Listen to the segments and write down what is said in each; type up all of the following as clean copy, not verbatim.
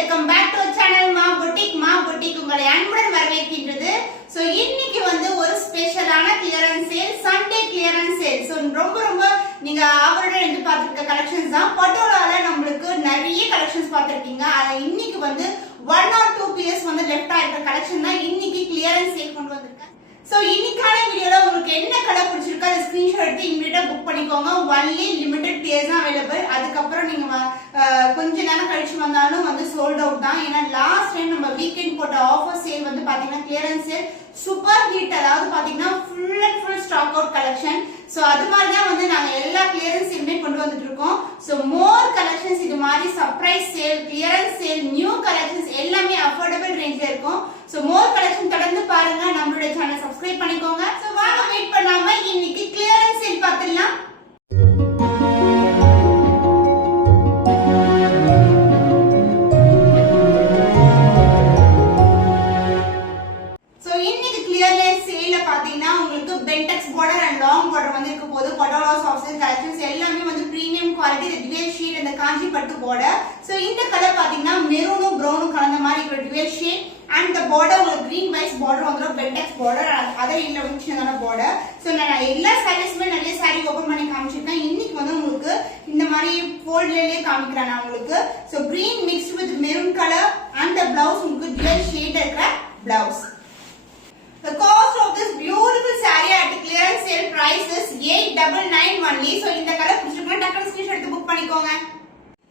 Welcome back to channel மா boutique உங்களை அன்புடன் வரவேற்கின்றது. சோ இன்னைக்கு வந்து ஒரு ஸ்பெஷலான clearance sale, Sunday clearance sale. So ரொம்ப நீங்க அவரோட இருந்து பார்த்திருக்க கலெக்ஷன்ஸ் தான். பட்டோலால நம்மளுக்கு நிறைய கலெக்ஷன்ஸ் பார்த்திருக்கீங்க. அத இன்னைக்கு வந்து 1 or 2 பீஸ் வந்து லெஃப்ட் ஆயிருக்க கலெக்ஷன் தான் இன்னைக்கு கிளியரன்ஸ் சேல் கொண்டு வந்திருக்கேன். சோ இன்னைக்கான வீடியோல உங்களுக்கு என்ன கலர் பிடிச்சிருக்கோ அதை ஸ்கிரீன்ஷாட் எடுத்து இமிடியேட்டா புக் பண்ணிக்கோங்க. ஒன்லி லிமிடெட் பேர்ஸ் தான் அவைலபிள். அதுக்கப்புறம் நீங்க கொஞ்ச நேரம் கழிச்சு வந்தாலும் வந்து சோல்ட் அவுட் தான். ஏன்னா லாஸ்ட் டைம் நம்ம வீக்கெண்ட் போட்ட ஆஃபர் சேல் வந்து பாத்தீங்கன்னா கிளியரன்ஸ் சேல் சூப்பர் ஹிட். அதாவது பாத்தீங்கன்னா full and full stock out collection. So அது மாதிரி தான் வந்து நாங்க எல்லா கிளியரன்ஸ் சேலுமே கொண்டு வந்துட்டு இருக்கோம். சோ மோர் கலெக்ஷன்ஸ் இது மாதிரி surprise sale, clearance sale, new collections எல்லாமே அஃபோர்டபிள் ரேஞ்ச்ல இருக்கும். சோ மோர் கலெக்ஷன் தொடர்ந்து பாருங்க. நம்மளுடைய சேனல் சப்ஸ்கிரைப் பண்ணிக்கோங்க. சோ வாங்க வெயிட் பண்ணாம இன்னைக்கு கிளியரன்ஸ் சேல் பார்த்துடலாம். பென்டெக்ஸ் பார்டர் அண்ட் லாங் பார்டர் வந்து இருக்க போது பட்டோலா சாஃப்ட் சில்க் கலெக்ஷன்ஸ் எல்லாமே வந்து பிரீமியம் குவாலிட்டி டுவல் ஷேட் அந்த காஞ்சி பட்டு பார்டர். சோ இந்த கலர் பாத்தீங்கன்னா மெரூனும் பிரவுனும் கலந்த மாதிரி இருக்கிற dual shade and the border ஒரு கிரீன் வைஸ் பார்டர் வந்துரும். பென்டெக்ஸ் பார்டர் அதர் இல்ல வந்து சின்னதான பார்டர். சோ நான் எல்லா சாரீஸ்மே நிறைய சாரி ஓபன் பண்ணி காமிச்சிருக்கேன். இன்னைக்கு வந்து உங்களுக்கு இந்த மாதிரி ஃபோல்ட்லயே காமிக்கிறேன் நான் உங்களுக்கு. So green mixed with maroon colour and the blouse உங்களுக்கு டுவல் ஷேட் இருக்கிற blouse. The cost of this beautiful saree at clearance sale price is 899 only. So இந்த கலர் பிடிச்சிருக்கா டக்குனு ஸ்கிரீன்ஷாட் எடுத்து புக் பண்ணிக்கோங்க.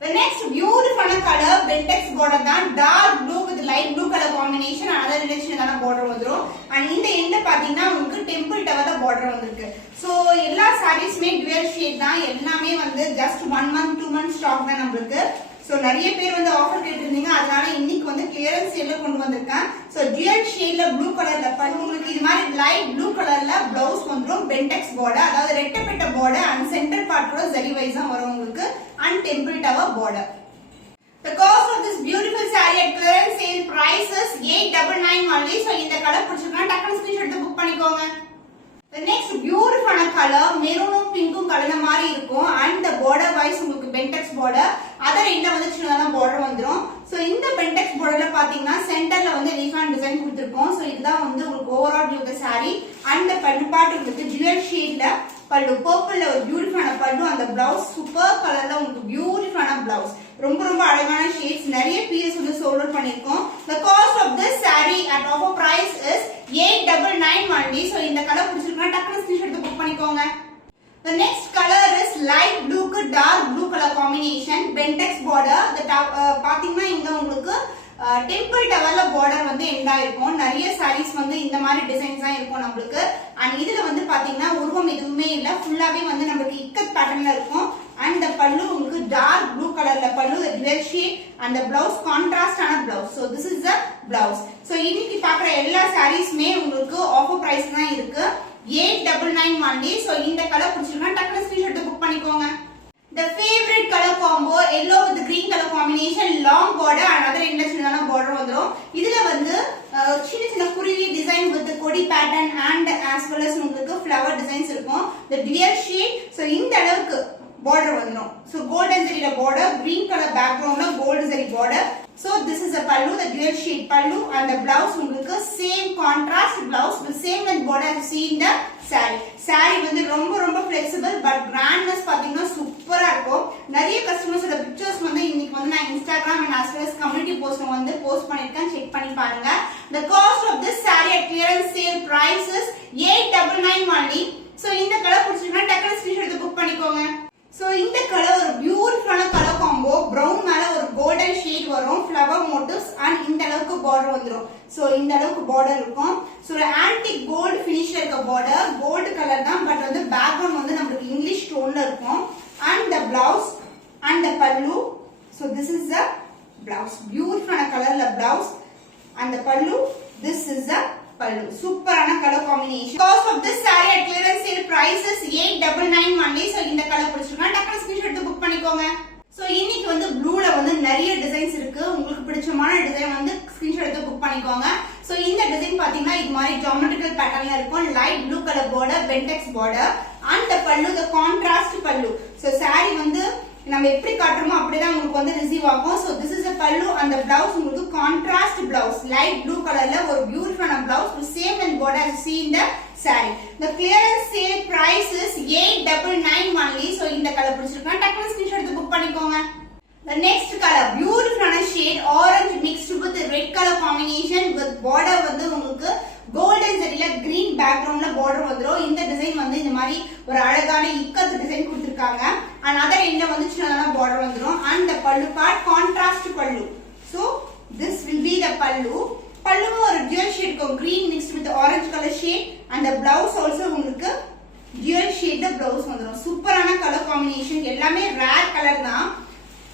The next beautiful color Bentex border தான். dark blue with light blue color combination. another ரிலேஷனான border வந்துரும். and இந்த end பாத்தீங்கன்னா உங்களுக்கு டெம்பிள் டவர் border வந்திருக்கு. so எல்லா சாரீஸ்மே dual shade தான். எல்லாமே வந்து just 1 month 2 month stock தான் நமக்கு. சோ நிறைய பேர் வந்து ஆஃபர் கேட்டிருந்தீங்க. அதனால இன்னைக்கு வந்து கிளியரன்ஸ் சேல்ல கொண்டு வந்திருக்கேன். சோ டுவல் ஷேட்ல ப்ளூ கலர்ல பண்ணி உங்களுக்கு இது மாதிரி லைட் ப்ளூ கலர்ல ப்ளவுஸ் வந்துரும். பென்டெக்ஸ் பார்டர் அதாவது ரெட்டப்பட்ட பார்டர் அண்ட் சென்டர் பார்ட் கூட ஜரி வைஸா வரும் உங்களுக்கு and temple tower border. The cost of this beautiful saree at clearance sale price is 899 only. So இந்த கலர் பிடிச்சிருக்கா டக்குனு ஸ்கிரீன்ஷாட் எடுத்து புக் பண்ணிக்கோங்க. The next beautiful color மெரூனும் பிங்க்கும் கலந்த மாதிரி இருக்கும் and the border wise உங்களுக்கு பென்டெக்ஸ் border அதர் எண்ட்ல வந்து சின்னதா border வந்துரும். சோ இந்த பென்டெக்ஸ் borderல பாத்தீங்கன்னா சென்டர்ல வந்து லீஃப் டிசைன் கொடுத்திருக்கோம். சோ இதுதான் வந்து உங்களுக்கு overall view of saree and the pallu part உங்களுக்கு டுவல் ஷேட்ல பல்லு பர்பிள்ல ஒரு பியூட்டிஃபுல்லான பல்லு அந்த blouse சூப்பர் கலர்ல உங்களுக்கு பியூட்டிஃபுல்லான blouse ரொம்ப அழகான ஷேட்ஸ் நிறைய பீஸ் வந்து சோல்ட் அவுட் பண்ணிருக்கோம். The cost of this saree at offer price is 899 only. so இந்த கலர் பிடிச்சிருக்கா டக்குனு ஸ்கிரீன்ஷாட் எடுத்து புக் பண்ணிக்கோங்க. The next color is light blue க்கு dark blue color combination Bentex border. the பாத்தீங்கன்னா இங்க உங்களுக்கு டெம்பிள் டவர்ல border வந்து எண்டா இருக்கும். நிறைய sarees வந்து இந்த மாதிரி டிசைன்ஸ் தான் இருக்கும் நமக்கு. and இதுல வந்து பாத்தீங்கன்னா உருவம் எதுவுமே இல்ல, ஃபுல்லாவே வந்து நமக்கு இக்கட் பேட்டர்ன்ல இருக்கும். and the pallu உங்களுக்கு dark blue colorல pallu the dual shade and the blouse contrast ஆன blouse. so this is the blouse. so இன்னைக்கு பார்க்குற எல்லா sareesமே உங்களுக்கு ஆஃபர் பிரைஸ் தான் இருக்கு 899 only. so இந்த கலர் பிடிச்சிருக்கா டக்குனு ஸ்கிரீன்ஷாட் எடுத்து புக் பண்ணிக்கோங்க. The favorite color combo yellow with green color combination long border another சின்னதான border வந்துரும். இதுல வந்து சின்ன குருவி டிசைன் with கொடி pattern and as well as உங்களுக்கு flower designs இருக்கும். the dual shade. so இந்த அளவுக்கு border வந்துரும். so golden zari border, green color background gold zari border. so this is a pallu, the dual shade pallu and the blouse உங்களுக்கு same contrast blouse with same length border as you see in the saree வந்து ரொம்ப flexible but grandness பாத்தீங்கன்னா சூப்பரா இருக்கும். நிறைய கஸ்டமர்ஸோட pictures வந்து இன்னைக்கு வந்து நான் Instagram and as well as community post வந்து போஸ்ட் பண்ணிருக்கேன். செக் பண்ணி பாருங்க. the cost of this saree at clearance sale price is 899 only. so இந்த கலர் பிடிச்சிருந்தா டக்குனு ஸ்கிரீன்ஷாட் எடுத்து புக் பண்ணிக்கோங்க. சோ இந்த கலர் ஒரு பியூட்டிஃபுல்லான கலர் காம்போ. பிரவுன் மேல ஒரு கோல்டன் ஷேட் வரும், ஃப்ளவர் மோட்டிவ்ஸ் அண்ட் இந்த அளவுக்கு பார்டர் வந்துரும். சோ இந்த அளவுக்கு பார்டர் இருக்கும். சோ ஒரு ஆன்டிக் கோல்ட் ஃபினிஷ்ல இருக்க பார்டர் கோல்ட் கலர் தான் பட் வந்து பேக்ரவுண்ட் வந்து நமக்கு இங்கிலீஷ் டோன்ல இருக்கும். and the blouse and the pallu. so this is the blouse பியூட்டிஃபுல்லான கலர்ல blouse and the pallu. this is the pallu சூப்பரான colour combination. cost of this saree at clearance sale price is 899 only. so இந்த colour பிடிச்சிருக்கா டக்குனு screenshot எடுத்து book பண்ணிக்கோங்க. So இன்னைக்கு வந்து ப்ளூல வந்து நிறைய டிசைன்ஸ் இருக்கு. உங்களுக்கு பிடிச்சமான டிசைன் வந்து ஸ்கிரீன்ஷாட் எடுத்து புக் பண்ணிக்கோங்க. சோ இந்த டிசைன் பாத்தீங்கன்னா இது மாதிரி ஜியோமெட்ரிக்கல் பேட்டர்ன்ல இருக்கும். Light blue colour border Bentex border and the pallu the contrast pallu. so saree வந்து நம்ம எப்படி காட்டுறோமோ அப்படிதான் உங்களுக்கு வந்து ரிசீவ் ஆகும். So this is a pallu and the blouse உங்களுக்கு கான்ட்ராஸ்ட் blouse light blue கலர்ல ஒரு பியூட்டிஃபுல்லான blouse with same and border as see in the saree. The clearance sale price is 899 only. So இந்த கலர் பிடிச்சிருக்கா டக்குனு screenshot எடுத்து book பண்ணிக்கோங்க. The next color beautiful shade orange mixed with red color combination with border வந்து உங்களுக்கு golden ஜரியில green backgroundல border வந்துரும். இந்த design வந்து இந்த மாதிரி ஒரு அழகான இக்கத் டிசைன் கொடுத்திருக்காங்க. and other endல வந்து சின்னதான border வந்துரும். and the pallu part contrast pallu. so this will be the pallu. pallu ஒரு dual shade இருக்கும் green mixed with orange color shade and the blouse also உங்களுக்கு dual shade the blouse வந்துரும். சூப்பரான colour combination எல்லாமே rare colour தான்.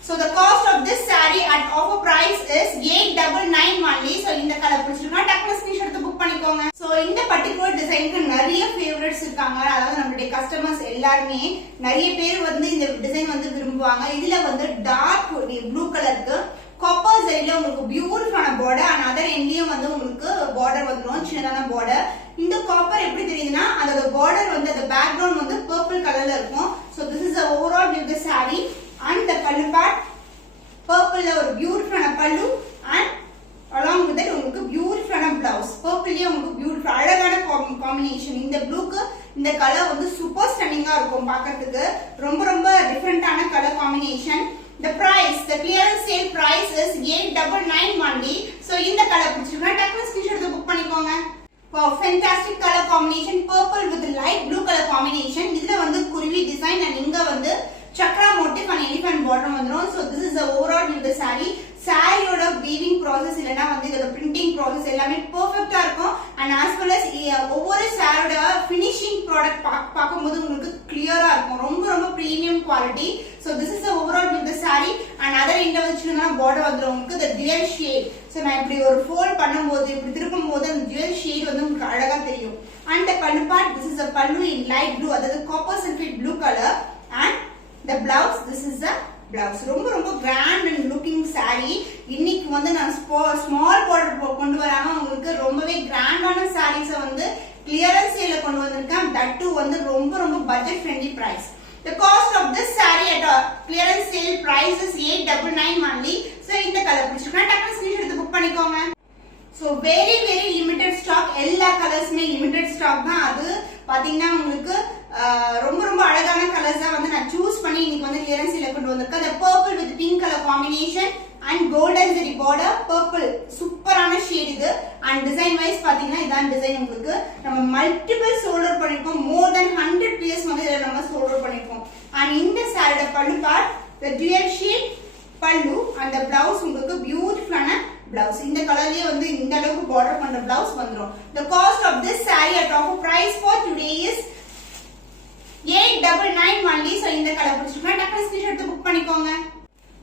So the cost of this saree at offer price is 899 only. So இந்த colour பிடிச்சிருக்கா டக்குனு screenshot எடுத்து book பண்ணிக்கோங்க. So இந்த பர்టిక్యులர் டிசைனுக்கு நிறைய ஃபேவரட்ஸ் இருக்காங்க. அதாவது நம்மளுடைய கஸ்டமர்ஸ் எல்லாரும் நிறைய பேர் வந்து இந்த டிசைன் வந்து விரும்புவாங்க. இதுல வந்து டார்க் ப்ளூ கலருக்கு காப்பர் ஜரியில உங்களுக்கு பியூட்டிஃபுல்லான border and other endலயும் வந்து உங்களுக்கு border வந்துரும் சின்னதான border. இந்த காப்பர் எப்படி தெரியுதுன்னா அதோட border வந்து அந்த பேக்ரவுண்ட் வந்து பர்பிள் கலர்ல இருக்கும். So this is the overall view of the saree. And the pallu part purple ஒரு பியூட்டிஃபுல்லான pallu and along with that உங்களுக்கு பியூட்டிஃபுல்லான blouse purple உங்களுக்கு பியூட்டிஃபுல் அழகான காம்பினேஷன். இந்த ப்ளூக்கு இந்த கலர் வந்து சூப்பர் ஸ்டன்னிங்கா இருக்கும் பார்க்கிறதுக்கு. ரொம்ப ரொம்ப டிஃபரண்டான colour combination. The price the clearance sale price is 899 only. So இந்த கலர் பிடிச்சிருக்கா டக்குனு ஸ்கிரீன்ஷாட் எடுத்து புக் பண்ணிக்கோங்க. Wow, fantastic color combination purple with light blue color combination. இதுல வந்து குருவி டிசைன் and இங்க வந்து chakra motif and elephant border வந்துரும். So this is the overall view of the saree. saree ஓட weaving process இல்லனா வந்து இதோட printing process எல்லாமே பெர்ஃபெக்ட்டா இருக்கும். and as well as ஒவ்வொரு சாரியோட finishing product பாக்கும்போது உங்களுக்கு கிளியரா இருக்கும். ரொம்ப ரொம்ப premium quality. So this is the overall view of the saree and other individual border வந்துரும் உங்களுக்கு the dual shade. So நான் இப்படி ஒரு fold பண்ணும்போது இப்படி திருப்பும்போது அந்த dual shade வந்து உங்களுக்கு அழகா தெரியும். and the pallu part this is a pallu in light blue அதாவது copper sulphate blue color and the blouse this is the blouse. ரொம்ப ரொம்ப grand and looking saree. இன்னைக்கு வந்து நான் small border கொண்டு வராம உங்களுக்கு ரொம்பவே கிராண்டான sarees வந்து clearance sale கொண்டு வந்திருக்கேன். that too வந்து ரொம்ப ரொம்ப budget friendly price. The cost of this saree at a clearance sale price is 899 only. So இந்த கலர் பிடிச்சிருக்கா டக்குனு ஸ்கிரீன்ஷாட் எடுத்து புக் பண்ணிக்கோங்க. So very very limited stock. எல்லா கலர்ஸ்மே limited stock தான். அது பாத்தீங்கன்னா உங்களுக்கு ரொம்ப ரொம்ப அழகான கலர்ஸ் தான் வந்து நான் சூஸ் பண்ணி இன்னைக்கு வந்து கிளியரன்ஸ் சேல்ல கொண்டு வந்திருக்கேன். the purple with pink color combination and golden zari border purple சூப்பரான ஷேட் இது. and design wise பாத்தீங்கன்னா இதான் டிசைன் உங்களுக்கு நம்ம மல்டிபிள் சோல்டர் பண்ணிருக்கோம். more than 100 pieces வந்து இத நம்ம சோல்டர் பண்ணிருக்கோம். and இந்த சாரியோட pallu part the dual shade pallu and the blouse உங்களுக்கு பியூட்டிஃபுல்லான blouse. இந்த கலர்லயே வந்து இந்த அளவுக்கு border பண்ற blouse வந்துரும். the cost of this saree at offer price for today is 899 only. So இந்த கலர் பிடிச்சிருக்கா டக்குனு ஸ்கிரீன்ஷாட் எடுத்து புக் பண்ணிக்கோங்க.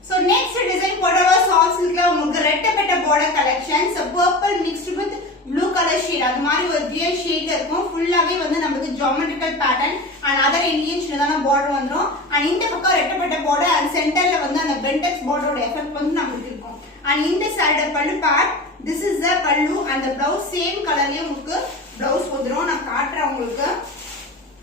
So next design போடவா சாஃப்ட் சில்க்ல உங்களுக்கு ரெட்டப்பட்ட border collection. So purple mixed with blue color shade அது மாதிரி ஒரு dual shade இருக்கும். ஃபுல்லாவே வந்து நமக்கு geometrical pattern and other endலயும் சின்னதான border வந்துரும். and இந்த பக்கம் ரெட்டப்பட்ட border and சென்டர்ல வந்து அந்த bentex border ஓட எஃபெக்ட் வந்து நமக்கு இருக்கும். and இந்த சாரியோட pallu part this is the pallu and the blouse same கலர்லயே உங்களுக்கு blouse வந்துரும். நான் காட்றேன் உங்களுக்கு.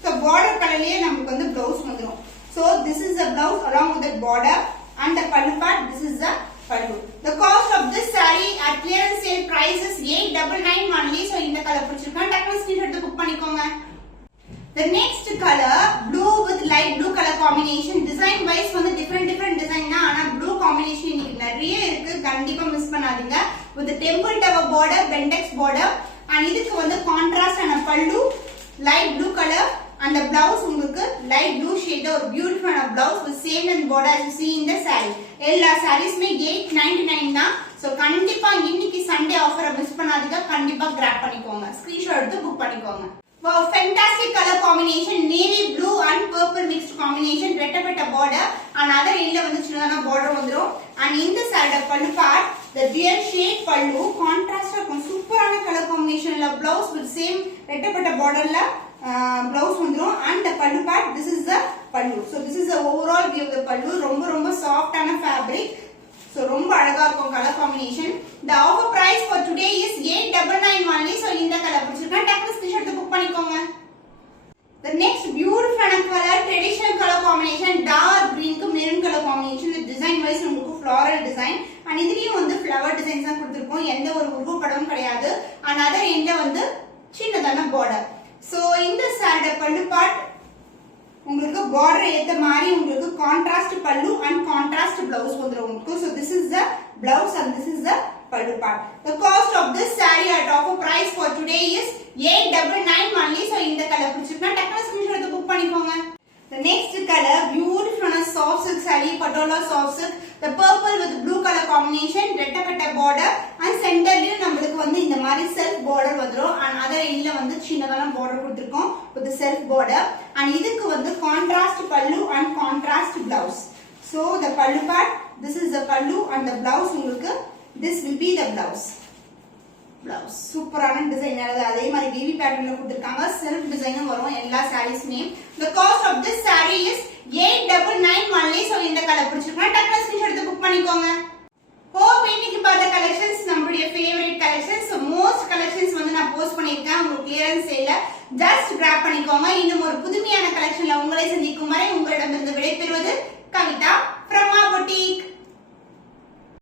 So border colorலயே நமக்கு வந்து blouse வந்துரும். So this is the blouse along with the border and the pallu part this is the pallu. The cost of this saree at clearance sale price is 899 only. So இந்த colour பிடிச்சிருக்கா டக்குனு screenshot எடுத்து book பண்ணிக்கோங்க. The next color blue with light blue color combination. design wise வந்து different design தான். ஆனா blue combination இன்னைக்கு நிறைய இருக்கு. கண்டிப்பா மிஸ் பண்ணாதீங்க. with the temple tower border bentex border and இதுக்கு வந்து contrast ஆன pallu light blue color and the blouse உங்களுக்கு light blue shade ஒரு beautiful blouse with same and border as you see in the saree. எல்லா sareesமே 899 தான். so கண்டிப்பா இன்னைக்கு Sunday ஆஃபரை மிஸ் பண்ணாதீங்க. கண்டிப்பா கிராப் பண்ணிக்கோங்க. ஸ்கிரீன்ஷாட் எடுத்து புக் பண்ணிக்கோங்க. wow fantastic color combination navy blue and purple mixed combination ரெட்டப்பட்ட border and other endல வந்து சின்னதான border வந்துரும். and இந்த saree pallu part the dual shade pallu contrast இருக்கும். சூப்பரான color combinationல blouse with same ரெட்டப்பட்ட borderல blouse வந்துரும். and the pallu part this is the pallu. so this is the overall view of the pallu. ரொம்ப ரொம்ப soft ஆன fabric. so ரொம்ப அழகா இருக்கும் color combination. the offer price for today is 899 only. so இந்த colour பிடிச்சிருக்கா டக்குனு screenshot எடுத்து புக் பண்ணிக்கோங்க. The next beautiful color, traditional color combination, dark green க்கு maroon color combination. The design wise உங்களுக்கு floral design and இதுலயும் வந்து flower designs தான் கொடுத்திருக்கோம். எந்த ஒரு உருவப்படமும் கிடையாது. and other endல வந்து சின்னதான border. so இந்த saree பல்லு part உங்களுக்கு border ஏத்த மாதிரி உங்களுக்கு contrast pallu and contrast blouse வந்துரும் உங்களுக்கு. so this is the blouse and this is the pallu part. The cost of this saree at offer price for today is 899 only. so இந்த colour பிடிச்சிருந்தா டக்குனு screenshot எடுத்து book பண்ணிக்கோங்க. The next color, beautiful soft silk saree, patola soft silk. The purple with blue color combination, ரெட்டப்பட்ட border and centerலயும் நமக்கு வந்து இந்த மாதிரி self border வந்துரும் and other endல வந்து சின்னதான border கொடுத்திருக்கோம் with the self border and இதுக்கு வந்து contrast pallu and contrast blouse. so the pallu part, this is the pallu and the blouse உங்களுக்கு this will be the blouse. சூப்பரான design அதே மாதிரி baby பேட்டர்ன்ல கொடுத்திருக்காங்க. செல்ஃப் டிசைனும் வரும் எல்லா சாரீஸ்மே. The cost of this saree is 899 only. so இந்த கலர் பிடிச்சிருக்கா டக்குனு ஸ்கிரீன்ஷாட் எடுத்து புக் பண்ணிக்கோங்க. hope இன்னைக்கு பார்த்த கலெக்ஷன்ஸ் நம்மளுடைய favourite collections. so most collections வந்து நான் போஸ்ட் பண்ணிருக்கேன். உங்களுக்கு கிளியரன்ஸ் சேல்ல ஜஸ்ட் கிராப் பண்ணிக்கோங்க. இன்னும் ஒரு புதுமையான கலெக்ஷன்ல உங்களை சந்திக்கும் வரை உங்களிடமிருந்து விடைபெறுவது கவிதா.